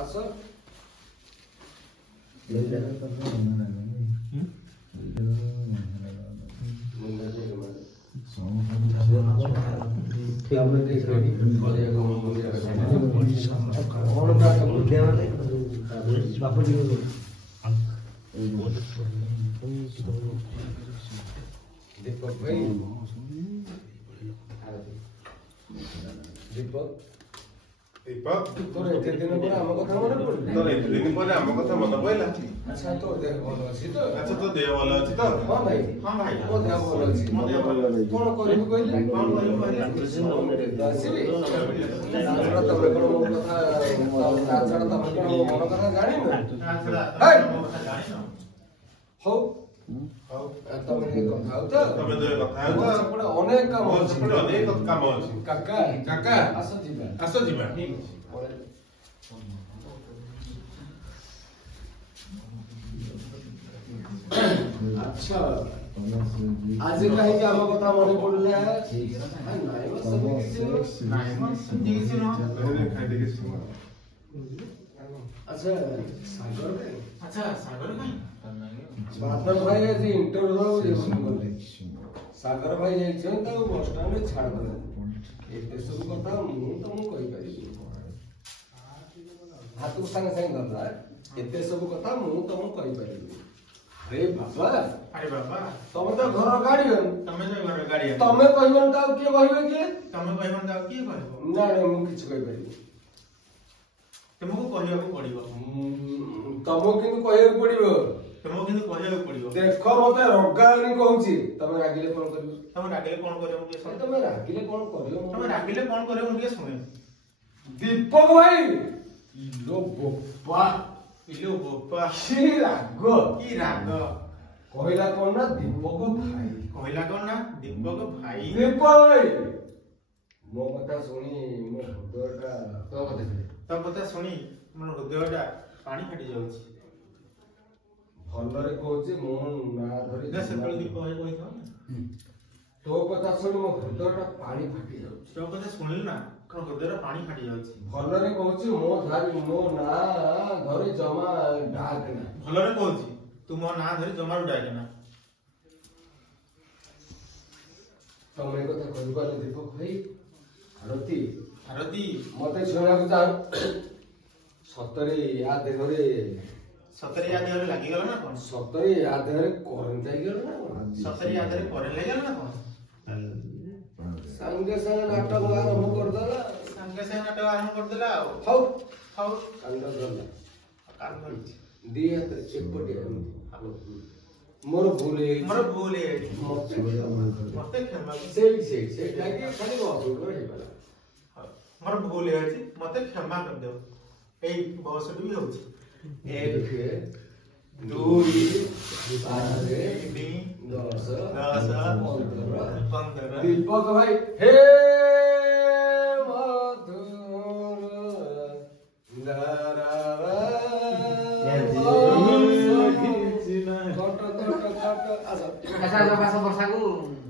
ଆସ दीपक भाई दीपक दीपक तोर एते दिन पर आम कथा मन पड़ले तो एते दिन पर आम कथा मन पइला अच्छा तो देह भल अछि तो अच्छा तो देह भल अछि तो हां भाई मो देह भल अछि कोन करिबु कहले कोन करिबु कहले आसीबी नाचड़ा तबे कोन मो कथा नाचड़ा तबे कोन मो मन कथा जानि न नाचड़ा मो कथा जानि न हो तमे कथा हो तो तमे तो कथा हो तो सपडे अनेक काम अछि सपडे अनेक काम अछि काका काका आसो जीवा ठीक अच्छा आज कहीं के आम कथा मन पड़ला नाही बस सब किसी न अच्छा सागर भाई बादल भाई आज इंटरव्यू बोले सागर भाई जाइछन त बस स्टैंड में छाड़ दे एते सब कथा मु तुम कहि पारि हाथ को संग संग धरला एते सब कथा मु तुम कहि पारि अरे बाबा तुम तो घर गाड़ियन तमे कहबन त के कहबे के ना मु किछ कहि पारि तुमको कहयाको पड़िबो तमो किनु कहयाको पड़िबो तुमको किनु कहयाको पड़िबो देखो मते रगानी कहूची तमे रागिले कोन करियो तमे रागिले कोन करियो मुके सुन तमे रागिले कोन करियो मुके सुने दीपक भाई इलो बोपा की राग कहला कोन ना दीपक भाई दीपक भाई मो कथा सुनी मो हृदयटा तो कथा सुनी मोर हृदयटा पानी फाटी जाउची भलरे कहूची मो ना धरि दे सकल दीप भाई कहितो तो कथा सुनी मो हृदयटा पानी फाटी जाउची तो कथा सुनिल ना कोन हृदयटा पानी फाटी जाउची भलरे कहूची मो ना धरि जमा डाक ना भलरे कहूची तू मो ना धरि जमा डाके ना तमे कथा कहि पाले दीपक भाई आरती मते सुना को सतरे या देहरे लागी गला ना कोन सतरे या देहरे करंट लागी गला ना सतरे या देहरे करंट लागी गला ना कोन संगे संगे नाटक आरंभ कर देला हौ कांड करला दी हाथ चेपटे मोर भूले मते क्षमा से लागी खाली बसुड़ हे वाला मोर भूल है मते क्षमा कर दो ए बस भी होची 1 2 5 10 15 दीपक भाई हे मधुर दारा कट